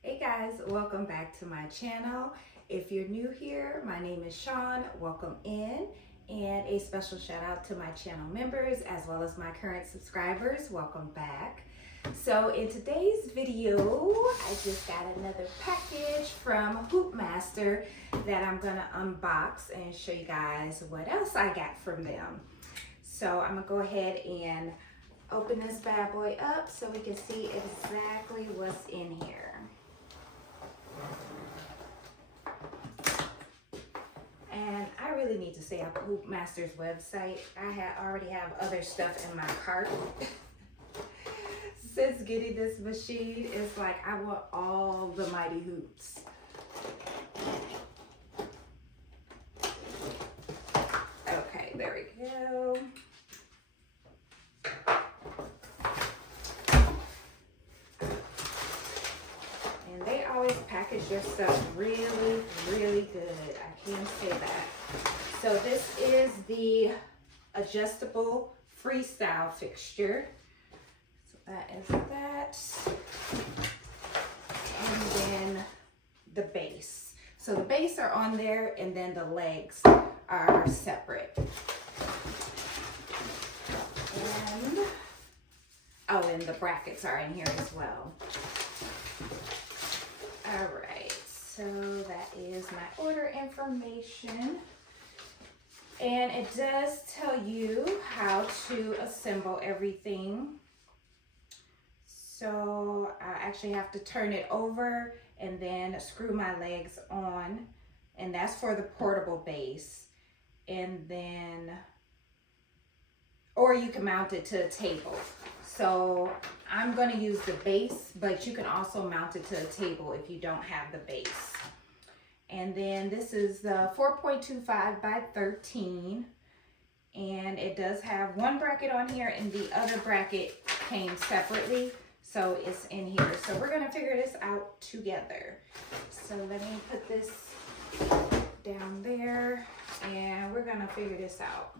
Hey guys, welcome back to my channel. If you're new here, my name is Sean. Welcome in, and a special shout out to my channel members as well as my current subscribers. Welcome back. So in today's video, I just got another package from HoopMaster that I'm gonna unbox and show you guys what else I got from them. So I'm gonna go ahead and open this bad boy up so we can see exactly what's in here. And I really need to say, on HoopMaster's website, I already have other stuff in my cart. Since getting this machine, it's like I want all the mighty hoops. Okay, there we go. And they always package their stuff really, really good. I can say that. So this is the Adjustable Freestyle Fixture. So that is that. And then the base. So the base are on there, and then the legs are separate. And the brackets are in here as well. All right, so that is my order information. And it does tell you how to assemble everything. So I actually have to turn it over and then screw my legs on. And that's for the portable base. And then, or you can mount it to a table. So I'm going to use the base, but you can also mount it to a table if you don't have the base. And then this is the 4.25 by 13. And it does have one bracket on here, and the other bracket came separately. So it's in here. So we're going to figure this out together. So let me put this down there, and we're going to figure this out.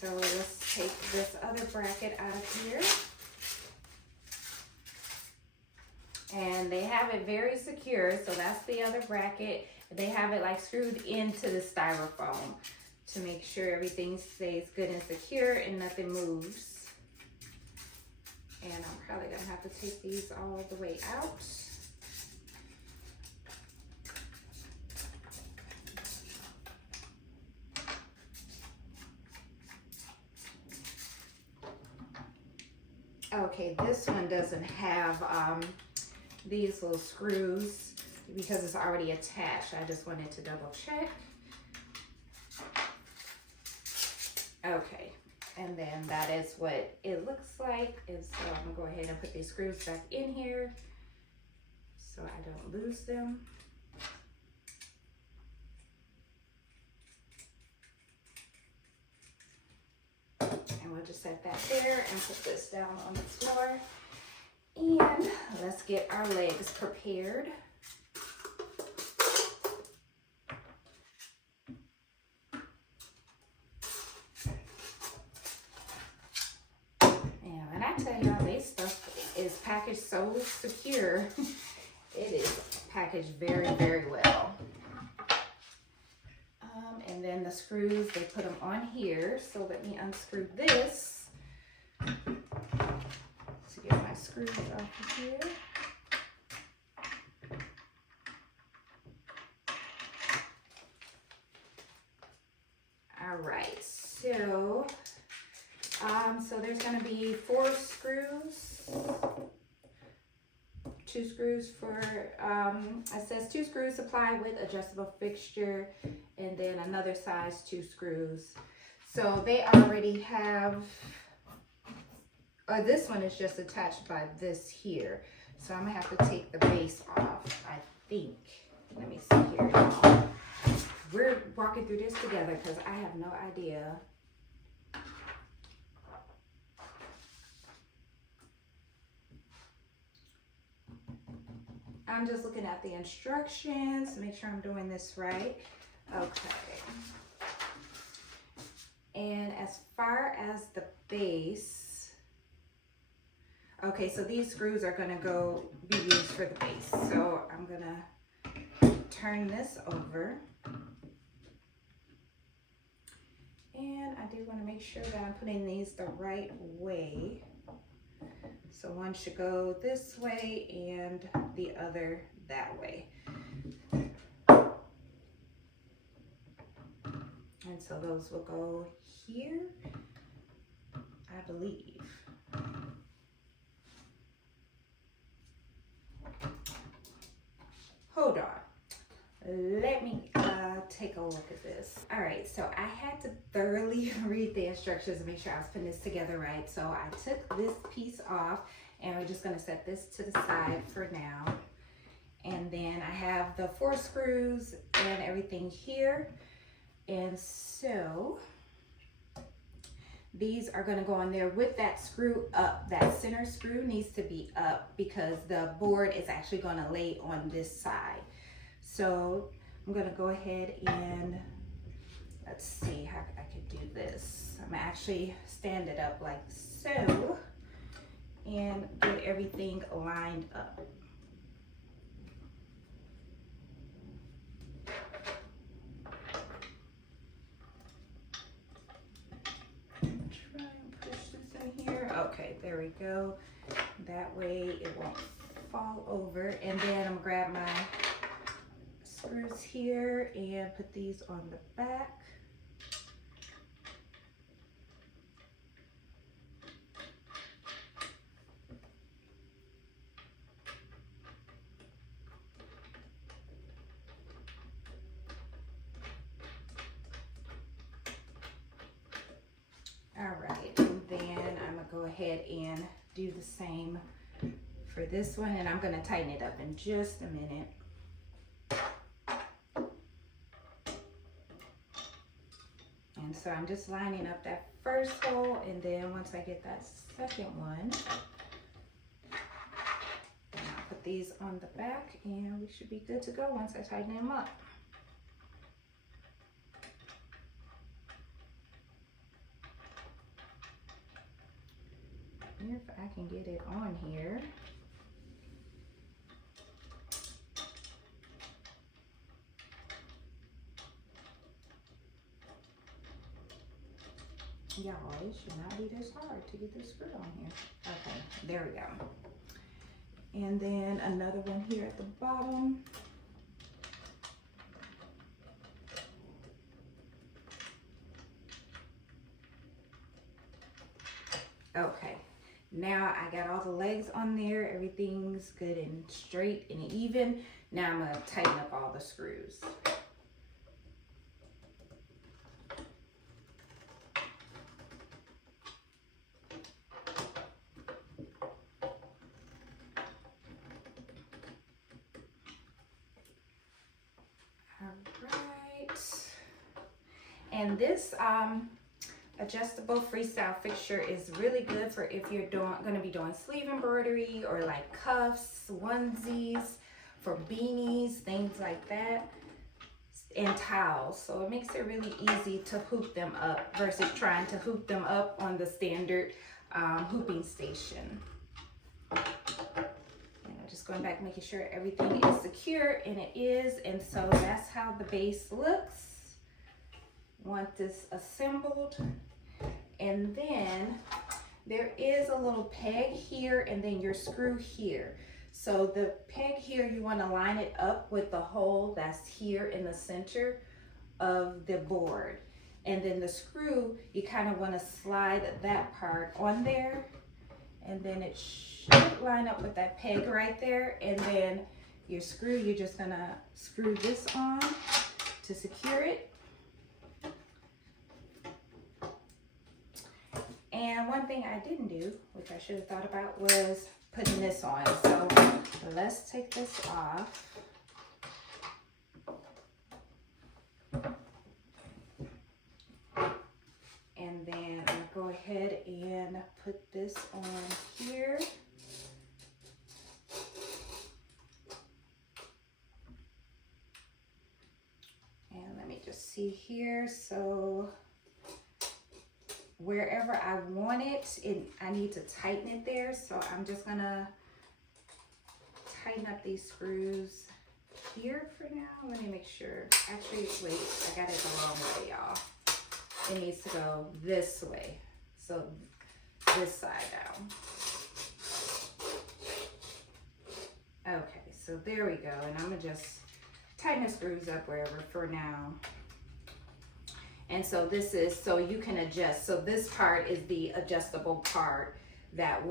So let's take this other bracket out of here. And they have it very secure, so that's the other bracket. They have it like screwed into the styrofoam to make sure everything stays good and secure and nothing moves. And I'm probably gonna have to take these all the way out. Okay, this one doesn't have these little screws because it's already attached. I just wanted to double check. Okay, and then that is what it looks like. And so I'm gonna go ahead and put these screws back in here so I don't lose them. And we'll just set that there and put this down on the floor. And let's get our legs prepared. And when I tell y'all, this stuff is packaged so secure. It is packaged very, very well. And then the screws, they put them on here. So let me unscrew this to get my screws off of here. All right, so there's gonna be 4 screws. 2 screws for, it says 2 screws supplied with adjustable fixture, and then another size 2 screws. So they already have, this one is just attached by this here. So I'm gonna have to take the base off, I think. Let me see here. We're walking through this together because I have no idea. I'm just looking at the instructions to make sure I'm doing this right. Okay. base. Okay, so these screws are gonna be used for the base. So I'm gonna turn this over. And I do want to make sure that I'm putting these the right way. So one should go this way and the other that way. And so those will go here, I believe. Hold on. Let me take a look at this. All right, so I had to thoroughly read the instructions and make sure I was putting this together right. So I took this piece off and we're just gonna set this to the side for now. And then I have the 4 screws and everything here. And so these are gonna go on there with that screw up. That center screw needs to be up because the board is actually gonna lay on this side. So I'm gonna go ahead and let's see how I can do this. I'm actually stand it up like so and get everything lined up. Try and push this in here. Okay, there we go. That way it won't fall over. And then I'm gonna grab my screws here and put these on the back. All right, and then I'm gonna go ahead and do the same for this one, and I'm gonna tighten it up in just a minute. And so I'm just lining up that first hole, and then once I get that second one, then I'll put these on the back and we should be good to go once I tighten them up. If I can get it on here. Y'all, it should not be this hard to get this screw on here. Okay, there we go. And then another one here at the bottom. Okay, now I got all the legs on there. Everything's good and straight and even. Now I'm gonna tighten up all the screws. And this adjustable freestyle fixture is really good for if you're going to be doing sleeve embroidery or like cuffs, onesies, for beanies, things like that, and towels. So it makes it really easy to hoop them up versus trying to hoop them up on the standard hooping station. And I'm just going back, making sure everything is secure, and it is. And so that's how the base looks. Want this assembled, and then there is a little peg here and then your screw here. So the peg here, you want to line it up with the hole that's here in the center of the board, and then the screw, you kind of want to slide that part on there, and then it should line up with that peg right there. And then your screw, you're just gonna screw this on to secure it. And one thing I didn't do, which I should have thought about, was putting this on. So let's take this off. And then I'll go ahead and put this on here. And let me just see here. So wherever I want it, and I need to tighten it there. So I'm just gonna tighten up these screws here for now. Let me make sure. Actually, wait, I got it the wrong way, y'all. It needs to go this way. So this side down. Okay, so there we go. And I'm gonna just tighten the screws up wherever for now. And so this is, so you can adjust. So this part is the adjustable part that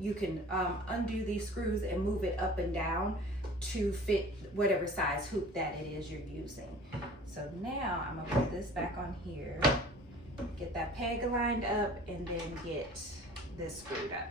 you can undo these screws and move it up and down to fit whatever size hoop that it is you're using. So now I'm gonna put this back on here, get that peg lined up, and then get this screwed up.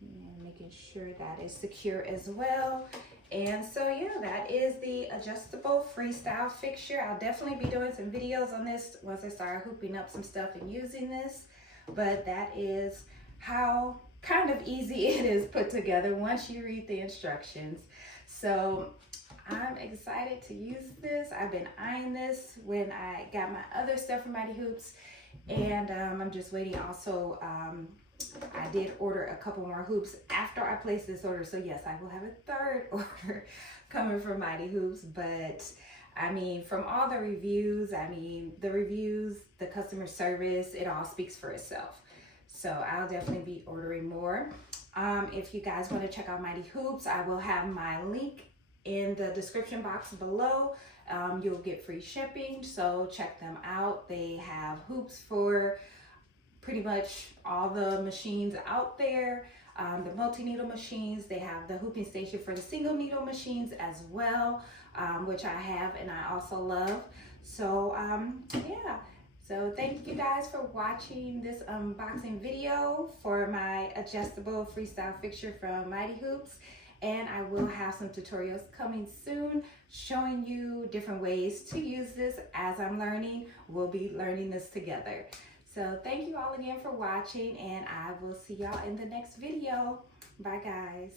And making sure that is secure as well. And so yeah, that is the adjustable freestyle fixture. I'll definitely be doing some videos on this once I start hooping up some stuff and using this. But that is how kind of easy it is put together once you read the instructions. So I'm excited to use this. I've been eyeing this when I got my other stuff from Mighty Hoops, and I'm just waiting. Also, I did order a couple more hoops after I placed this order. So yes, I will have a third order coming from Mighty Hoops. But I mean, from all the reviews, the customer service, it all speaks for itself. So I'll definitely be ordering more. If you guys want to check out Mighty Hoops, I will have my link in the description box below. You'll get free shipping, so check them out. They have hoops for pretty much all the machines out there, the multi-needle machines. They have the hooping station for the single needle machines as well, which I have and I also love. So yeah, so thank you guys for watching this unboxing video for my adjustable freestyle fixture from Mighty Hoops. And I will have some tutorials coming soon showing you different ways to use this as I'm learning. We'll be learning this together. So thank you all again for watching, and I will see y'all in the next video. Bye guys.